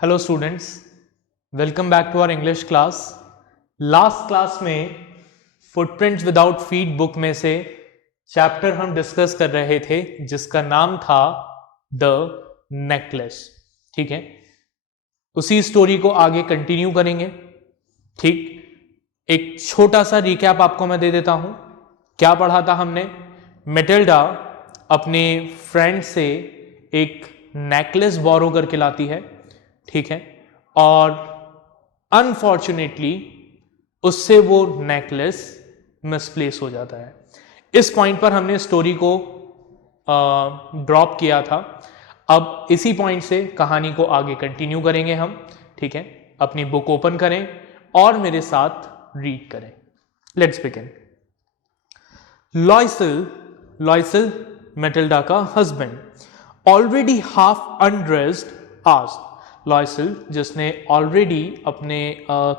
Hello students, welcome back to our English class. Last class में footprints without feet book में से chapter हम discuss कर रहे थे जिसका नाम था द नेकलेस। ठीक है, उसी स्टोरी को आगे कंटिन्यू करेंगे। ठीक, एक छोटा सा रिकैप आपको मैं दे देता हूं। क्या पढ़ा था हमने? मेटिल्डा अपने फ्रेंड से एक नेकलेस बोरो करके लाती है, ठीक है, और अनफॉर्चुनेटली उससे वो नेकलेस मिसप्लेस हो जाता है। इस पॉइंट पर हमने स्टोरी को ड्रॉप किया था। अब इसी पॉइंट से कहानी को आगे कंटिन्यू करेंगे हम। ठीक है, अपनी बुक ओपन करें और मेरे साथ रीड करें। Let's begin. लॉयसल मेटिल्डा का husband, already half undressed, asked. Loisel, जिसने ऑलरेडी अपने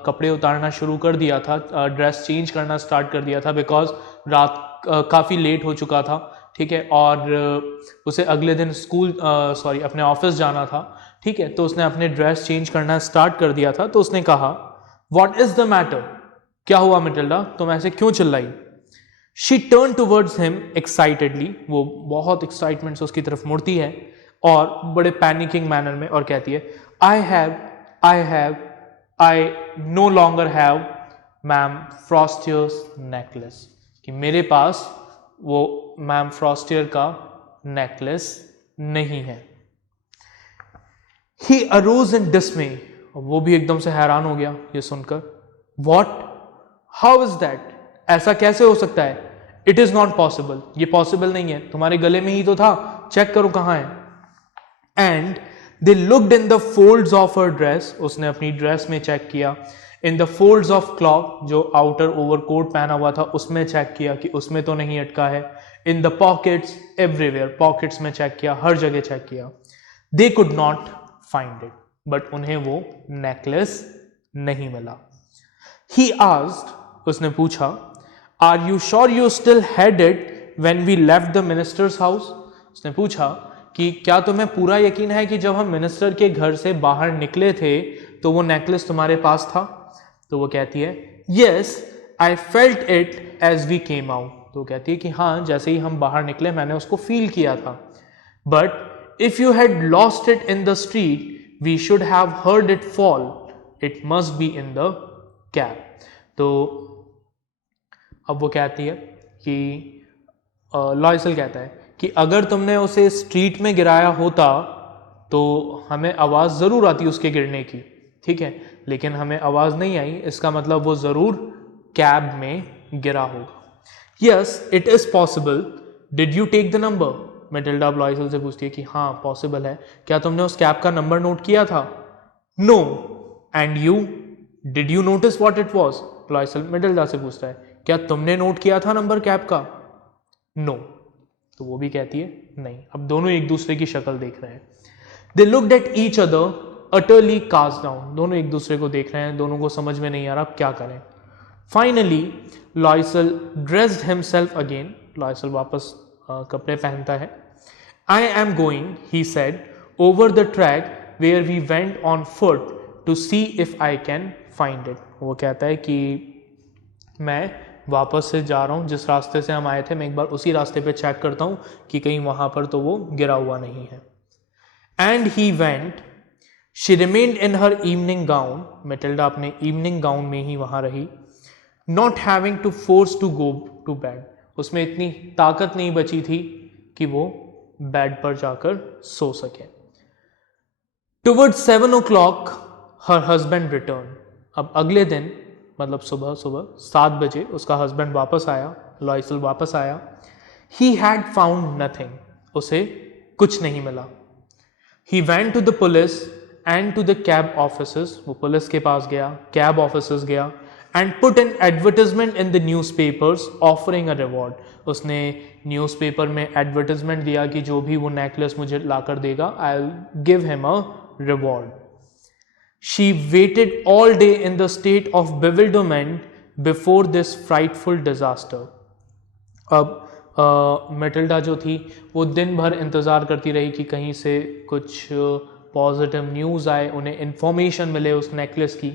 कपड़े उतारना शुरू कर दिया था, ड्रेस चेंज करना स्टार्ट कर दिया था, बिकॉज रात काफ़ी लेट हो चुका था। ठीक है, और उसे अगले दिन अपने ऑफिस जाना था। ठीक है, तो उसने अपने ड्रेस चेंज करना स्टार्ट कर दिया था। तो उसने कहा, व्हाट इज द मैटर? क्या हुआ मेटिल्डा, तुम ऐसे क्यों चिल्लाई? She turn towards him excitedly, वो बहुत एक्साइटमेंट से उसकी तरफ मुड़ती है और बड़े पैनिकिंग मैनर में, और कहती है, I no longer have ma'am Forestier's necklace, कि मेरे पास वो मैम फ्रॉस्टियर का नेकलेस नहीं है। ही अरोज इन डिस्मे, वो भी एकदम से हैरान हो गया ये सुनकर। What, how is that? ऐसा कैसे हो सकता है? इट इज नॉट पॉसिबल, ये पॉसिबल नहीं है, तुम्हारे गले में ही तो था, चेक करो कहां है। And they looked in the folds of her dress, उसने अपनी ड्रेस में चेक किया। In the folds of cloth, जो आउटर ओवरकोट पहना हुआ था उसमें चेक किया कि उसमें तो नहीं अटका है। In the pockets, everywhere, pockets में चेक किया, हर जगह चेक किया। They could not find it, but उन्हें वो नेकलेस नहीं मिला। ही आस्क्ड, उसने पूछा, are you sure you still had it when we left the minister's house? उसने पूछा कि क्या तुम्हें पूरा यकीन है कि जब हम मिनिस्टर के घर से बाहर निकले थे तो वो नेकलेस तुम्हारे पास था? तो वो कहती है, yes I felt it as we came out. तो कहती है कि हाँ, जैसे ही हम बाहर निकले मैंने उसको फील किया था। But if you had lost it in the street we should have heard it fall, it must be in the cab. तो अब वो कहती है कि लॉयसल कहता है कि अगर तुमने उसे स्ट्रीट में गिराया होता तो हमें आवाज़ ज़रूर आती उसके गिरने की, ठीक है, लेकिन हमें आवाज़ नहीं आई, इसका मतलब वो ज़रूर कैब में गिरा होगा। Yes it is possible, did you take the number? Mathilde Loisel से पूछती है कि हाँ पॉसिबल है, क्या तुमने उस कैब का नंबर नोट किया था? No, and you, did you notice what it was? Loisel Mathilde से पूछता है, क्या तुमने नोट किया था नंबर कैब का? नो, तो वो भी कहती है नहीं। अब दोनों एक दूसरे की शक्ल देख रहे हैं। They looked at each other utterly cast down, दोनों एक दूसरे को देख रहे हैं, दोनों को समझ में नहीं आ रहा क्या करें। Finally Loisel dressed himself again, Loisel वापस कपड़े पहनता है। I am going, he said, over the track where we went on foot to see if I can find it. वो कहता है कि मैं वापस से जा रहा हूँ, जिस रास्ते से हम आए थे मैं एक बार उसी रास्ते पे चेक करता हूँ कि कहीं वहाँ पर तो वो गिरा हुआ नहीं है। And he went, she remained in her evening gown, Matilda अपने इवनिंग गाउन में ही वहाँ रही। Not having to force to go to bed, उसमें इतनी ताकत नहीं बची थी कि वो बेड पर जाकर सो सके। Towards 7 o'clock her husband return, अब अगले दिन मतलब सुबह 7 बजे उसका हस्बैंड वापस आया, लॉयसल वापस आया। ही हैड फाउंड नथिंग, उसे कुछ नहीं मिला। He went to the police and to the cab officers, वो पुलिस के पास गया, कैब ऑफिसर्स गया, and put an advertisement in the newspapers offering a reward, उसने न्यूज़पेपर में एडवर्टाइजमेंट दिया कि जो भी वो नेकलेस मुझे लाकर देगा I will give him a reward. She waited all day in the state of bewilderment before this frightful disaster. अब मेटिल्डा जो थी वो दिन भर इंतज़ार करती रही कि कहीं से कुछ पॉजिटिव न्यूज़ आए, उन्हें इंफॉर्मेशन मिले उस नेकलेस की।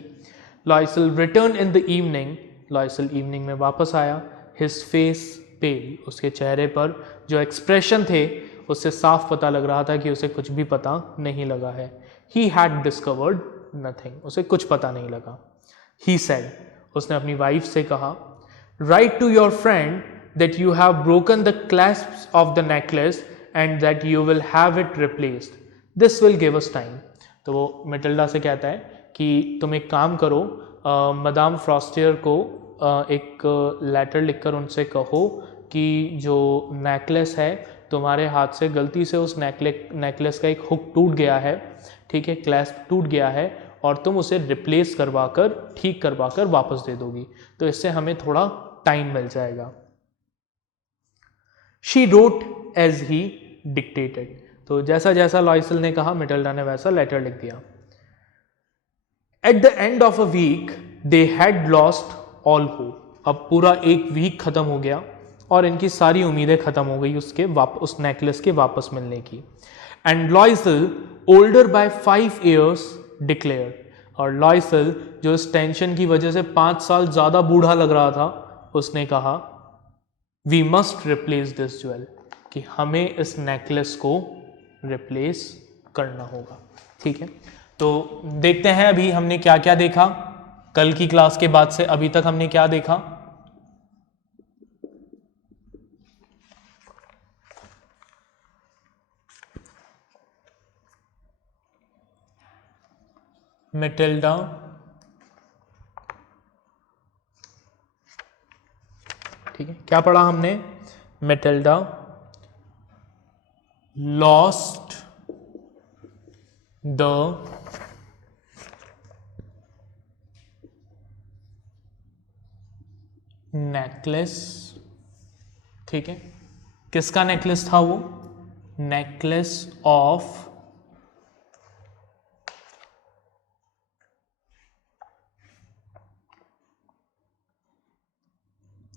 Loisel return in the evening, Loisel evening में वापस आया। हिज फेस पेल, उसके चेहरे पर जो एक्सप्रेशन थे उससे साफ पता लग रहा था कि उसे कुछ भी पता नहीं लगा है। ही हैड डिस्कवर्ड नथिंग, उसे कुछ पता नहीं लगा। ही सेड, उसने अपनी वाइफ से कहा, write to your friend that you have broken the clasps of the necklace and that you will have it replaced, this will give us time. तो वो मेटिल्डा से कहता है कि तुम एक काम करो, मदाम फ्रॉस्टियर को एक लेटर लिखकर उनसे कहो कि जो नेकलेस है तुम्हारे हाथ से गलती से उस नेकलेस का एक हुक टूट गया है, ठीक है, क्लैस्प टूट गया है, और तुम उसे रिप्लेस करवाकर, ठीक करवाकर वापस दे दोगी, तो इससे हमें थोड़ा टाइम मिल जाएगा। She wrote as he dictated, तो जैसा जैसा लॉयसल ने कहा मेटिल्डा ने वैसा लेटर लिख दिया। At the end of a week they had lost all hope, अब पूरा एक वीक खत्म हो गया और इनकी सारी उम्मीदें खत्म हो गई उस नेकलेस के वापस मिलने की। And Loisel older by 5 years declare, और लॉयसल जो इस टेंशन की वजह से 5 साल ज्यादा बूढ़ा लग रहा था, उसने कहा we must replace this jewel, कि हमें इस नेकलेस को रिप्लेस करना होगा। ठीक है, तो देखते हैं अभी हमने क्या क्या देखा कल की क्लास के बाद से अभी तक हमने क्या देखा। मेटिल्डा ठीक है, क्या पढ़ा हमने? मेटिल्डा लॉस्ट द नेकलेस, ठीक है, किसका नेकलेस था वो? नेकलेस ऑफ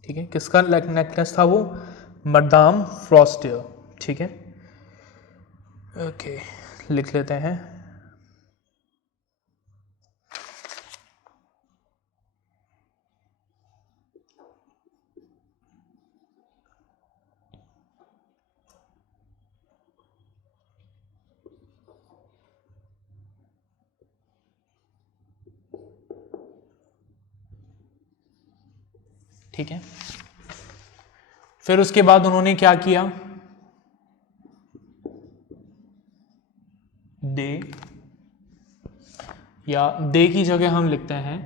ठीक है, किसका नेकलेस था वो? मदाम फ्रॉस्टियर। ठीक है, ओके, लिख लेते हैं। ठीक है, फिर उसके बाद उन्होंने क्या किया? दे, या दे की जगह हम लिखते हैं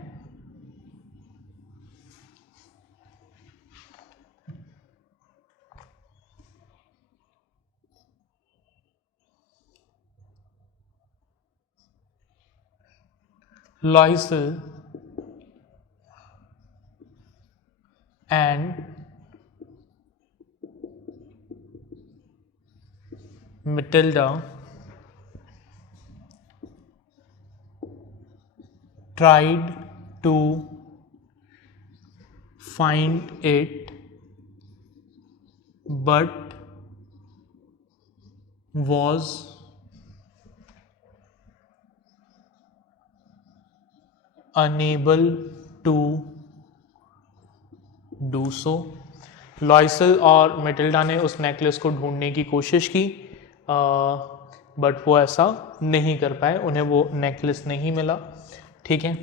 Loisel and Mathilde tried to find it but was unable to do so। लॉयसल और मेटिल्डा ने उस नेकलेस को ढूंढने की कोशिश की, बट वो ऐसा नहीं कर पाए, उन्हें वो नेकलेस नहीं मिला। ठीक है,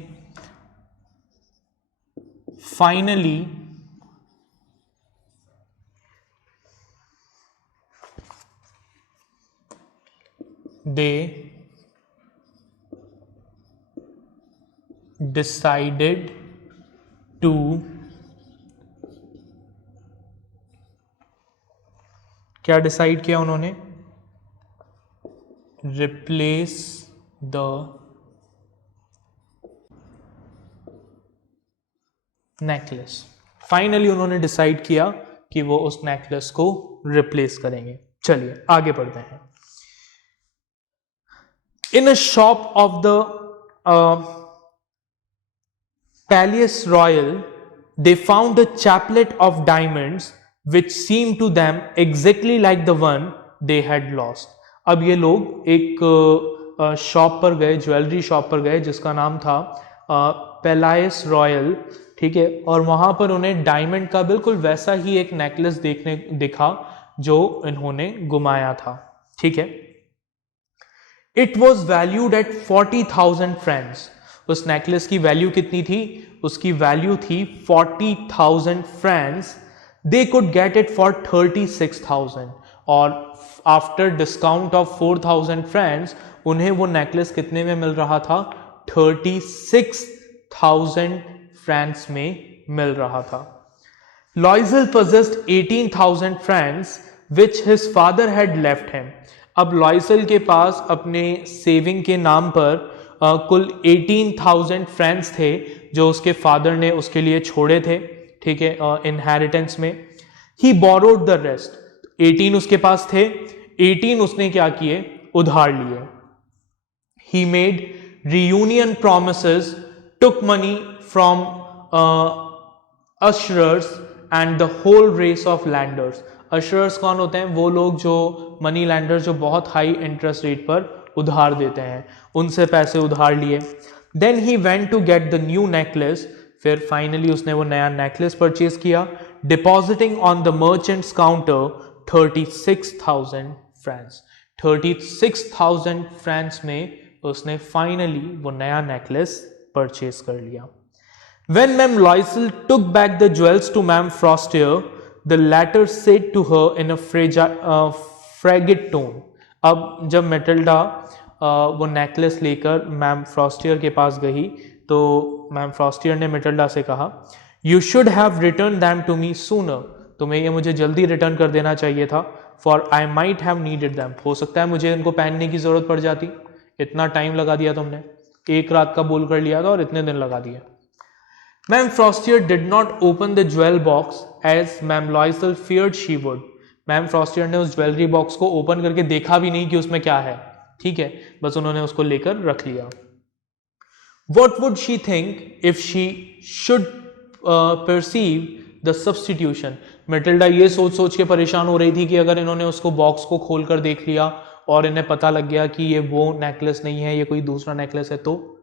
फाइनली दे डिसाइडेड टू क्या डिसाइड किया उन्होंने? Replace the necklace. फाइनली उन्होंने डिसाइड किया कि वो उस नेकलेस को रिप्लेस करेंगे। चलिए आगे बढ़ते हैं। In a shop of the Palais Royal they found a chaplet of diamonds which seem to them exactly like the one they had lost. अब ये लोग एक शॉप पर गए, ज्वेलरी शॉप पर गए जिसका नाम था पेलायस रॉयल, ठीक है, और वहां पर उन्हें डायमंड का बिल्कुल वैसा ही एक नेकलेस दिखा जो इन्होंने गुमाया था, ठीक है। It was valued at 40,000 Franks. उस नेकलेस की वैल्यू कितनी थी? उसकी वैल्यू थी 40,000 Franks. They could get it for 36,000 और आफ्टर डिस्काउंट ऑफ 4,000 फ्रैंक्स उन्हें वो नेकलेस कितने में मिल रहा था? 36,000 फ्रैंक्स में मिल रहा था। लॉइजल possessed 18,000 francs which his father had left him। अब लॉइजल के पास अपने सेविंग के नाम पर कुल 18,000 फ्रैंक्स थे जो उसके फादर ने उसके लिए छोड़े थे, ठीक है, इनहेरिटेंस में। ही बोरोड द रेस्ट। 18 उसके पास थे, 18 उसने क्या किए? उधार लिए। He made reunion promises, took money from usurers and the whole race of lenders। usurers कौन होते हैं? वो लोग जो मनी लैंडर्स, जो बहुत हाई इंटरेस्ट रेट पर उधार देते हैं, उनसे पैसे उधार लिए। Then he went to get the new necklace. फिर फाइनली उसने वो नया नेकलेस परचेज किया, depositing on the merchant's counter 36,000 francs. 36,000 francs में उसने फाइनली वो नया नेकलेस परचेज कर लिया। When Ma'am Loisel took back the jewels to Ma'am Frostier, the latter said to her in a frigid tone। अब जब Matilda वो नेकलेस लेकर मैम फ्रॉस्टियर के पास गई तो मैम फ्रॉस्टियर ने मेटिल्डा से कहा, you should have return them to me sooner. तुम्हें ये मुझे जल्दी रिटर्न कर देना चाहिए था। For I might have needed them. हो सकता है मुझे इनको पहनने की जरूरत पड़ जाती। इतना टाइम लगा दिया तुमने, एक रात का बोल कर लिया था और इतने दिन लगा दिए। Ma'am Forestier did not open the jewel box as ma'am Loisel feared she would. Ma'am Forestier ने उस ज्वेलरी बॉक्स को ओपन करके देखा भी नहीं कि उसमें क्या है, ठीक है, बस उन्होंने उसको लेकर रख लिया। What would she think if she should perceive the substitution. Matilda ये सोच सोच के परेशान हो रही थी कि अगर इन्होंने उसको बॉक्स को खोल कर देख लिया और इन्हें पता लग गया कि ये वो नेकलेस नहीं है, ये कोई दूसरा नेकलेस है, तो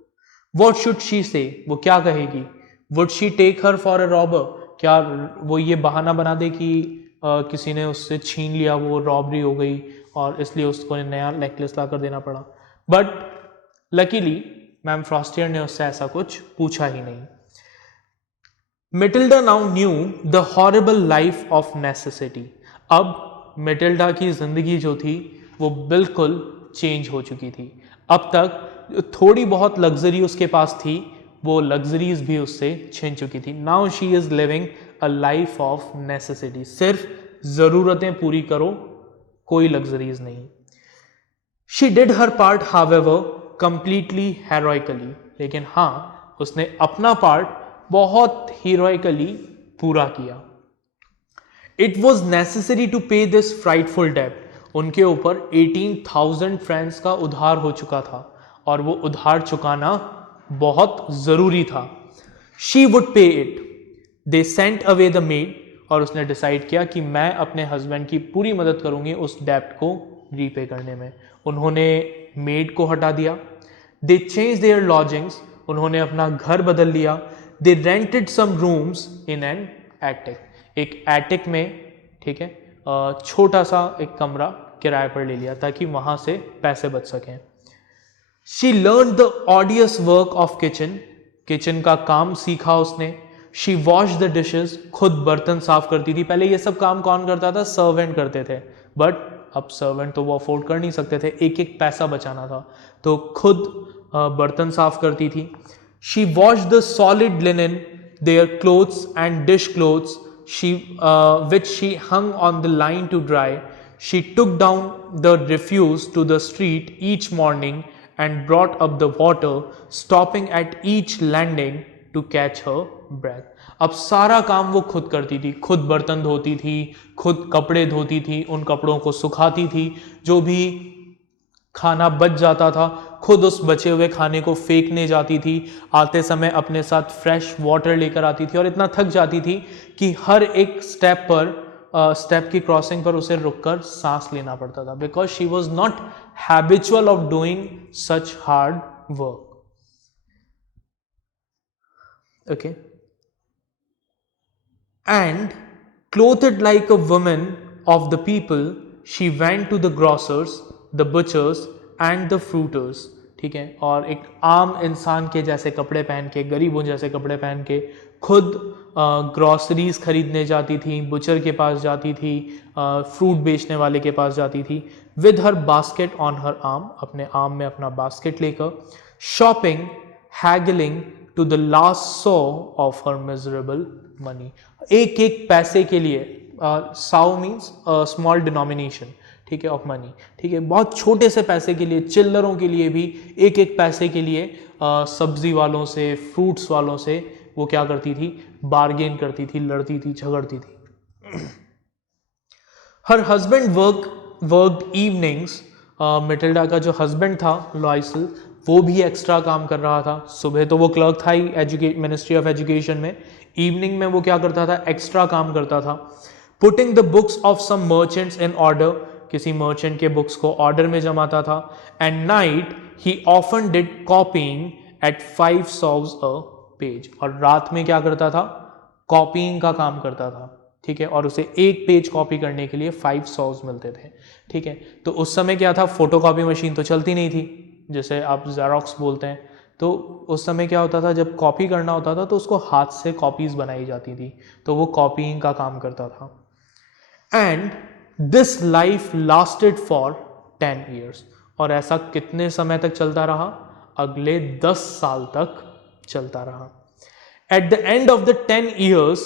वॉट शुड शी से, वो क्या कहेगी। Would she take her for a robber. क्या वो ये बहाना बना दे कि किसी ने उससे छीन लिया, वो रॉबरी हो गई और इसलिए उसको नया नेकलेस ला कर देना पड़ा। बट लकीली मैम फ्रॉस्टियर ने उससे ऐसा कुछ पूछा ही नहीं। Matilda now new the horrible life of necessity. अब मेटिल्डा की जिंदगी जो थी वो बिल्कुल चेंज हो चुकी थी। अब तक थोड़ी बहुत लग्जरी उसके पास थी, वो लग्जरीज भी उससे छिन चुकी थी। Now she is living a life of necessity. सिर्फ जरूरतें पूरी करो, कोई लग्जरीज नहीं। She did her part however completely heroically. लेकिन हाँ, उसने अपना पार्ट बहुत हीरोइकली पूरा किया। It was necessary to pay this frightful डेब्ट। उनके ऊपर 18,000 फ्रैंक्स का उधार हो चुका था और वो उधार चुकाना बहुत जरूरी था। शी वुड पे it. They sent away the made. और उसने डिसाइड किया कि मैं अपने हस्बैंड की पूरी मदद करूंगी उस डेब्ट को रीपे करने में। उन्होंने मेड को हटा दिया। They change their lodgings. उन्होंने अपना घर बदल लिया। They rented some rooms in an attic. एक एटिक में, ठीक है, छोटा सा एक कमरा किराए पर ले लिया ताकि वहां से पैसे बच सकें। She learn the ऑडियस work of kitchen. Kitchen का काम सीखा उसने। She wash the dishes. खुद बर्तन साफ करती थी। पहले ये सब काम कौन करता था? सर्वेंट करते थे, बट अब सर्वेंट तो वो अफोर्ड कर नहीं सकते थे, एक एक पैसा बचाना था, तो खुद बर्तन साफ करती थी। She wash the solid linen, their clothes and dish clothes which she hung on the line to dry. She took down the refuse to the street each morning and brought up the water, stopping at each landing to catch her breath. अब सारा काम वो खुद करती थी। खुद बर्तन धोती थी, खुद कपड़े धोती थी, उन कपड़ों को सुखाती थी, जो भी खाना बच जाता था खुद उस बचे हुए खाने को फेंकने जाती थी। आते समय अपने साथ फ्रेश वाटर लेकर आती थी और इतना थक जाती थी कि हर एक स्टेप पर स्टेप की क्रॉसिंग पर उसे रुककर सांस लेना पड़ता था, because she was not habitual of doing such hard work. Okay. And clothed like a woman of the people, she went to the grocers, the butchers and the fruiters. ठीक है, और एक आम इंसान के जैसे कपड़े पहन के, गरीबों जैसे कपड़े पहन के खुद ग्रॉसरीज खरीदने जाती थी, बुचर के पास जाती थी, फ्रूट बेचने वाले के पास जाती थी, with her basket on her arm, अपने आर्म में अपना बास्केट लेकर, shopping, haggling to the last sou of her miserable money. एक एक पैसे के लिए, साउ मीन्स स्मॉल डिनोमिनेशन, ठीक है, ऑफ मनी, ठीक है, बहुत छोटे से पैसे के लिए, चिल्लरों के लिए भी एक एक पैसे के लिए सब्जी वालों से, फ्रूट्स वालों से वो क्या करती थी, बार्गेन करती थी, लड़ती थी, झगड़ती थी. Her husband worked evenings. Matilda का जो हस्बैंड था लॉयसल, वो भी एक्स्ट्रा काम कर रहा था. सुबह तो वो क्लर्क था ही मिनिस्ट्री ऑफ एजुकेशन में, इवनिंग में वो क्या करता था, एक्स्ट्रा काम करता था. Putting the books of some merchants in order, किसी मर्चेंट के बुक्स को ऑर्डर में जमाता था. And night he often did copying at 5 sous a page, और रात में क्या करता था, कॉपीइंग का काम करता था, ठीक है, और उसे एक पेज कॉपी करने के लिए 5 सॉव्स मिलते थे, ठीक है. तो उस समय क्या था, फोटोकॉपी मशीन तो चलती नहीं थी, जैसे आप जेरोक्स बोलते हैं. तो उस समय क्या होता था, जब कॉपी करना होता था तो उसको हाथ से कॉपीज बनाई जाती थी, तो वो कॉपीइंग का काम करता था. And this life lasted for 10 years, और ऐसा कितने समय तक चलता रहा, अगले 10 साल तक चलता रहा. Eight the end of the 10 years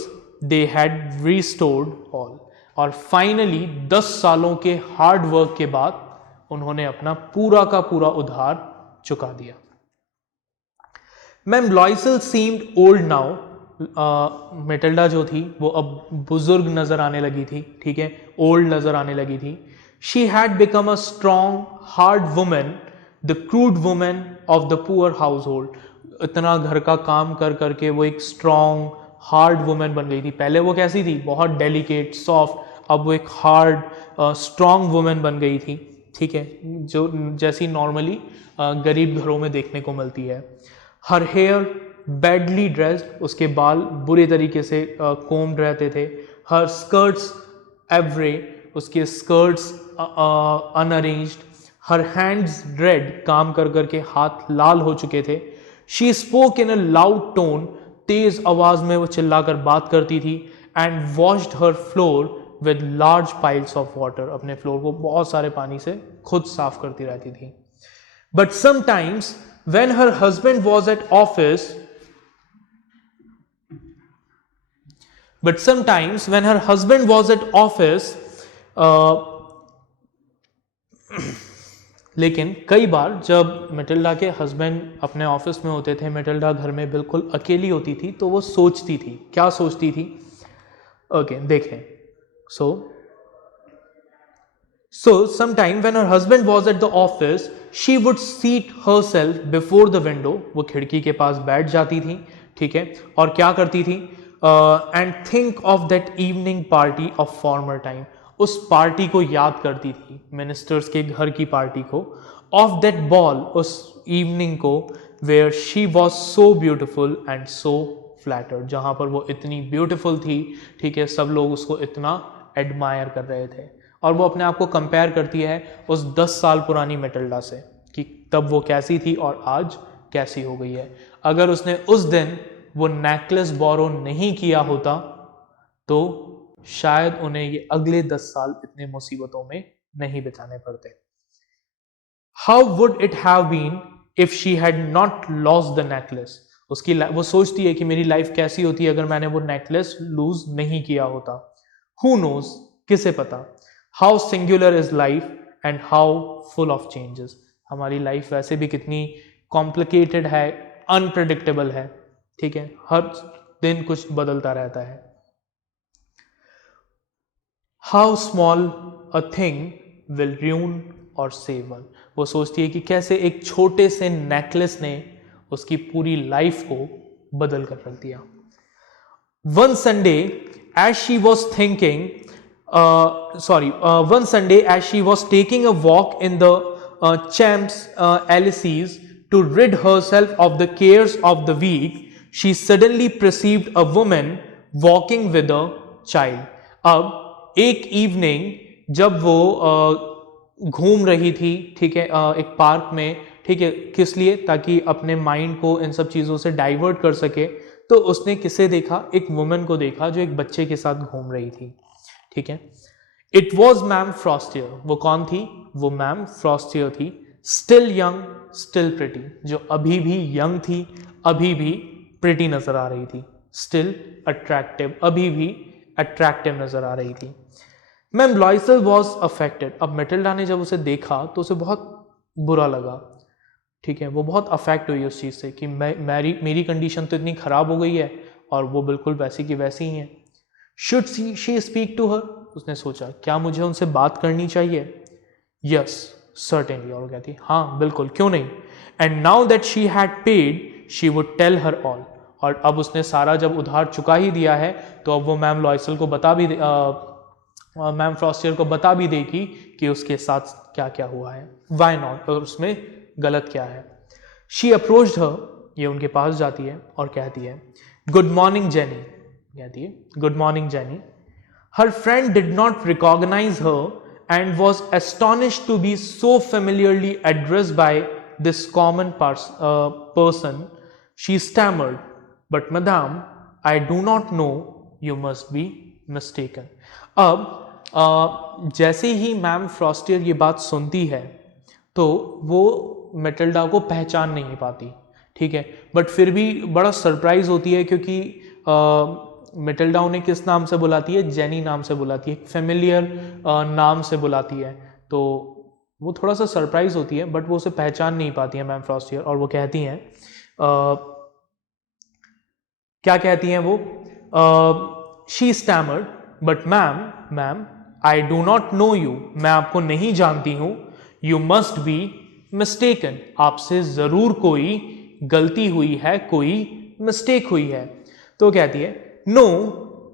they had restored all, और फाइनली 10 सालों के हार्ड वर्क के बाद उन्होंने अपना पूरा का पूरा उधार चुका दिया. Ma'am Loisel seemed old now. Mathilde जो थी वो अब बुजुर्ग नजर आने लगी थी, ठीक है, ओल्ड नजर आने लगी थी. She had become a strong hard women, the crude women of the poor house hold. इतना घर का काम कर करके वो एक स्ट्रॉन्ग हार्ड वुमेन बन गई थी. पहले वो कैसी थी, बहुत डेलिकेट सॉफ्ट, अब वो एक हार्ड स्ट्रॉन्ग वुमेन बन गई थी, ठीक है, जो जैसी नॉर्मली गरीब घरों में देखने को मिलती है. हर हेयर बैडली ड्रेस्ड, उसके बाल बुरे तरीके से कोम्ड रहते थे. हर स्कर्ट्स एवरे, उसके skirts unarranged. Her hands red, काम कर करके हाथ लाल हो चुके थे. She spoke in a loud tone, तेज आवाज में वो चिल्लाकर बात करती थी. And washed her floor with large pails of water, अपने फ्लोर को बहुत सारे पानी से खुद साफ करती रहती थी. But sometimes when her husband was at office लेकिन कई बार जब मेटिल्डा के हस्बैंड अपने ऑफिस में होते थे, मेटिल्डा घर में बिल्कुल अकेली होती थी, तो वो सोचती थी. क्या सोचती थी, ओके, देखें. So sometime when her husband was at the office, she would seat herself before the window. वो खिड़की के पास बैठ जाती थी, ठीक है, और क्या करती थी, and think of that evening party of former time. उस पार्टी को याद करती थी, मिनिस्टर्स के घर की पार्टी को. of that ball, उस इवनिंग को, where she was so beautiful and so flattered, जहां पर वो इतनी ब्यूटीफुल थी, ठीक है, सब लोग उसको इतना एडमायर कर रहे थे. और वो अपने आप को कंपेयर करती है उस 10 साल पुरानी मेटिल्डा से, कि तब वो कैसी थी और आज कैसी हो गई है. अगर उसने उस दिन वो नेकलेस बोरो नहीं किया होता तो शायद उन्हें ये अगले 10 साल इतने मुसीबतों में नहीं बिताने पड़ते. How would it have been if she had not lost the necklace. वो सोचती है कि मेरी लाइफ कैसी होती अगर मैंने वो नेकलेस लूज नहीं किया होता. हु नोज, किसे पता. How singular is life and how full of changes. हमारी लाइफ वैसे भी कितनी कॉम्प्लिकेटेड है, अनप्रेडिक्टेबल है, ठीक है, हर दिन कुछ बदलता रहता है. How small a thing will ruin और सेव वन. वो सोचती है कि कैसे एक छोटे से नेकलेस ने उसकी पूरी लाइफ को बदल कर रख दिया. One Sunday as she was thinking One Sunday, as she was taking a walk in the Champs Elysees to rid herself of the cares of the week, she suddenly perceived a woman walking with a child. अब एक evening जब वो घूम रही थी, ठीक है, एक पार्क में, ठीक है, किस लिए, ताकि अपने माइंड को इन सब चीज़ों से डाइवर्ट कर सके, तो उसने किसे देखा, एक वुमन को देखा जो एक बच्चे के साथ घूम रही थी, ठीक है. It was ma'am Forestier. वो कौन थी, वो मैम फ्रॉस्टियर थी. स्टिल यंग स्टिल प्रिटी, जो अभी भी यंग थी, अभी भी प्रिटी नजर आ रही थी. स्टिल अट्रैक्टिव, अभी भी अट्रैक्टिव नजर आ रही थी. Ma'am Loisel was affected. अब मेटिल्डा ने जब उसे देखा तो उसे बहुत बुरा लगा, ठीक है, वो बहुत अफेक्ट हुई उस चीज़ से कि मेरी कंडीशन तो इतनी ख़राब हो गई है और वो बिल्कुल वैसी की वैसी ही है. Should she speak to her. उसने सोचा क्या मुझे उनसे बात करनी चाहिए. Yes certainly. और कहती हाँ बिल्कुल, क्यों नहीं. And now that she had paid she would tell her all. और अब उसने सारा जब उधार चुका ही दिया है तो अब वो मैम लॉयसल को बता भी मैम फ्रॉस्टियर को बता भी देगी कि उसके साथ क्या क्या हुआ है. वाई नॉट, और उसमें गलत क्या है. शी अप्रोच्ड हर. ये उनके पास जाती है और कहती है गुड मॉर्निंग जेनी. कहती है good morning Jenny. Her friend did not recognise her and was astonished to be so familiarly addressed by this common person. She stammered but madam I do not know, you must be mistaken. अब जैसे ही ma'am फ्रॉस्टियर ये बात सुनती है तो वो Matilda को पहचान नहीं पाती, ठीक है, बट फिर भी बड़ा सरप्राइज होती है क्योंकि मेटिल्डा उन्हें किस नाम से बुलाती है, जेनी नाम से बुलाती है, फेमिलियर नाम से बुलाती है. तो वो थोड़ा सा सरप्राइज होती है बट वो उसे पहचान नहीं पाती है मैम फ्रॉस्टियर. और वो कहती हैं क्या कहती हैं वो, she stammered but ma'am I do not know you. मैं आपको नहीं जानती हूं. You must be mistaken. आपसे जरूर कोई गलती हुई है, कोई मिस्टेक हुई है. तो कहती है no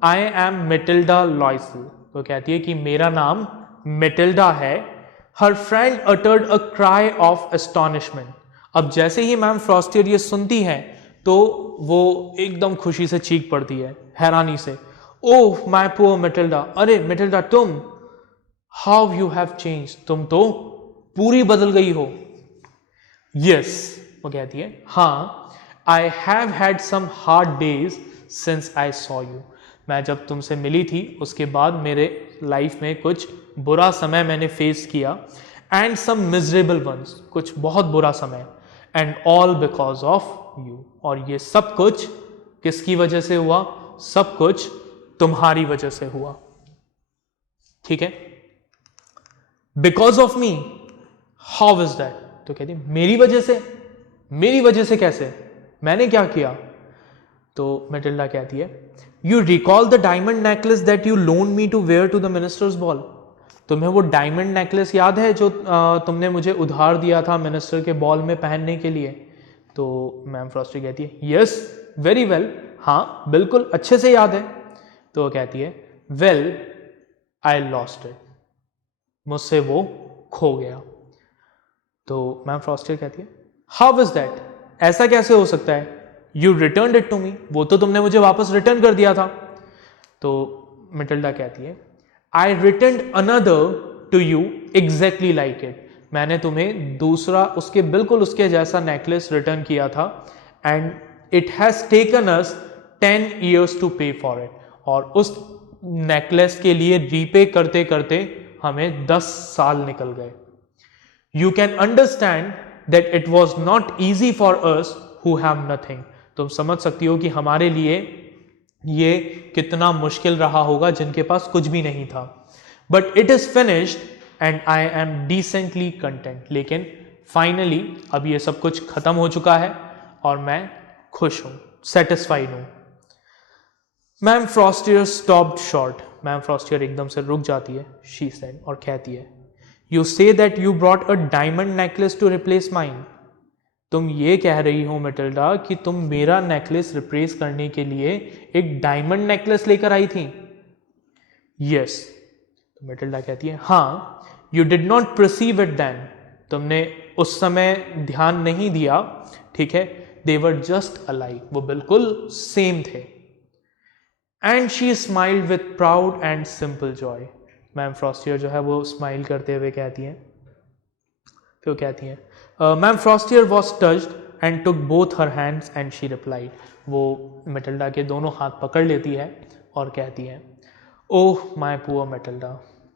I am Matilda Loisel. तो कहती है कि मेरा नाम मेटिल्डा है. Her friend uttered a cry of astonishment. अब जैसे ही मैम फ्रॉस्टियर ये सुनती है तो वो एकदम खुशी से चीख पड़ती है, हैरानी से. ओह माई पुअर मेटिल्डा. अरे मेटिल्डा तुम, हाउ यू हैव चेंज. तुम तो पूरी बदल गई हो. यस, वो कहती है हाँ. I have had some hard days since I saw you. मैं जब तुमसे मिली थी उसके बाद मेरे लाइफ में कुछ बुरा समय मैंने फेस किया. एंड सम मिजरेबल वंस, कुछ बहुत बुरा समय. And all because of you. और ये सब कुछ किसकी वजह से हुआ, सब कुछ तुम्हारी वजह से हुआ, ठीक है. Because of me, how is that. तो कहती है मेरी वजह से. मेरी वजह से कैसे, मैंने क्या किया. तो मेटिल्डा कहती है you recall the diamond necklace that you loan me to wear to the minister's ball. तुम्हें वो डायमंड नेकलेस याद है जो तुमने मुझे उधार दिया था मिनिस्टर के बॉल में पहनने के लिए. तो मैम फ्रॉस्टी कहती है यस वेरी वेल. हाँ बिल्कुल अच्छे से याद है. तो वो कहती है वेल आई लॉस्ट इट. मुझसे वो खो गया. तो मैम फ्रॉस्टियर कहती है हाउ इज दैट. ऐसा कैसे हो सकता है. You return it to me. वो तो तुमने मुझे वापस रिटर्न कर दिया था. तो मेटिल्डा कहती है I return another to you exactly like it. मैंने तुम्हें दूसरा उसके बिल्कुल उसके जैसा नेकलेस रिटर्न किया था. And it has taken us 10 years to pay for it. और उस नेकलेस के लिए रीपे करते करते हमें 10 साल निकल गए. You can understand that it was not easy for us who have nothing. तुम समझ सकती हो कि हमारे लिए ये कितना मुश्किल रहा होगा जिनके पास कुछ भी नहीं था. But it is finished and I am decently content. लेकिन फाइनली अब ये सब कुछ खत्म हो चुका है और मैं खुश हूं, सेटिस्फाइड हूं. Ma'am Forestier stopped short. Ma'am Forestier एकदम से रुक जाती है. शी सेड, और कहती है you say that you brought a diamond necklace to replace mine. तुम ये कह रही हो मेटिल्डा कि तुम मेरा नेकलेस रिप्लेस करने के लिए एक डायमंड नेकलेस लेकर आई थी. यस तो मेटिल्डा कहती है हाँ, you did not perceive it then, तुमने उस समय ध्यान नहीं दिया, ठीक है, दे वर जस्ट अलाइक, वो बिल्कुल सेम थे। And she smiled with proud and simple joy, ma'am Forestier जो है वो स्माइल करते हुए कहती हैं, फिर कहती हैं ma'am Forestier was touched and took both her hands and she replied, वो मेटिल्डा के दोनों हाथ पकड़ लेती है और कहती है oh my poor Matilda,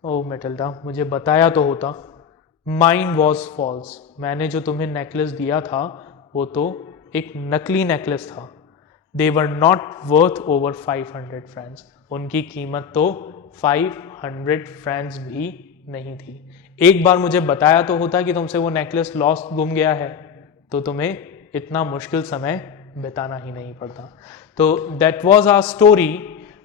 oh Matilda मुझे बताया तो होता, माइन वॉज फॉल्स, मैंने जो तुम्हें नेकलेस दिया था वो तो एक नकली नेकलेस था, they were not worth over 500 francs, उनकी कीमत तो 500 फ्रैंक्स भी नहीं थी, एक बार मुझे बताया तो होता कि तुमसे वो नेकलेस लॉस्ट गुम गया है तो तुम्हें इतना मुश्किल समय बिताना ही नहीं पड़ता। तो that was our story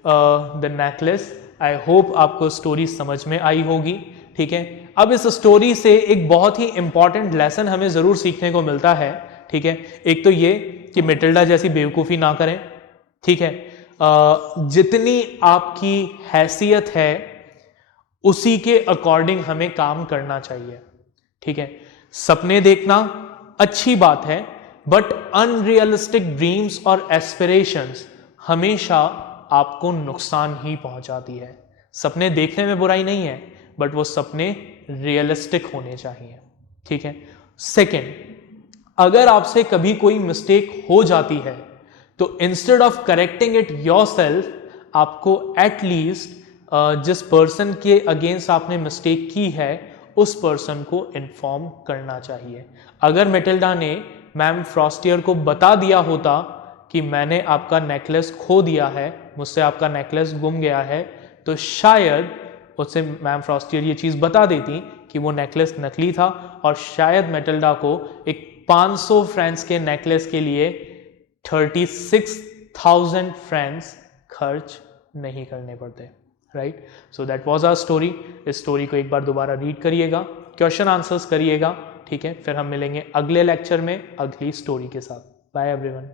the necklace. I hope आपको स्टोरी समझ में आई होगी, ठीक है। अब इस स्टोरी से एक बहुत ही इंपॉर्टेंट लेसन हमें ज़रूर सीखने को मिलता है, ठीक है। एक तो ये कि मेटिल्डा जैसी बेवकूफ़ी ना करें, ठीक है। जितनी आपकी हैसियत है उसी के अकॉर्डिंग हमें काम करना चाहिए, ठीक है। सपने देखना अच्छी बात है, बट अनरियलिस्टिक ड्रीम्स और एस्पिरेशंस हमेशा आपको नुकसान ही पहुंचाती है। सपने देखने में बुराई नहीं है, बट वो सपने रियलिस्टिक होने चाहिए, ठीक है। सेकंड, अगर आपसे कभी कोई मिस्टेक हो जाती है तो instead of correcting it yourself, आपको एटलीस्ट जिस पर्सन के अगेंस्ट आपने मिस्टेक की है उस पर्सन को इन्फॉर्म करना चाहिए। अगर मेटिल्डा ने मैम फ्रॉस्टियर को बता दिया होता कि मैंने आपका नेकलेस खो दिया है, मुझसे आपका नेकलेस गुम गया है, तो शायद उससे मैम फ्रॉस्टियर ये चीज़ बता देती कि वो नेकलेस नकली था और शायद मेटिल्डा को एक 500 फ्रैंक्स के नेकलेस के लिए 36,000 फ्रैंक्स खर्च नहीं करने पड़ते, right. So that was our story. इस स्टोरी को एक बार दोबारा रीड करिएगा, क्वेश्चन आंसर्स करिएगा, ठीक है। फिर हम मिलेंगे अगले लेक्चर में अगली स्टोरी के साथ। Bye everyone.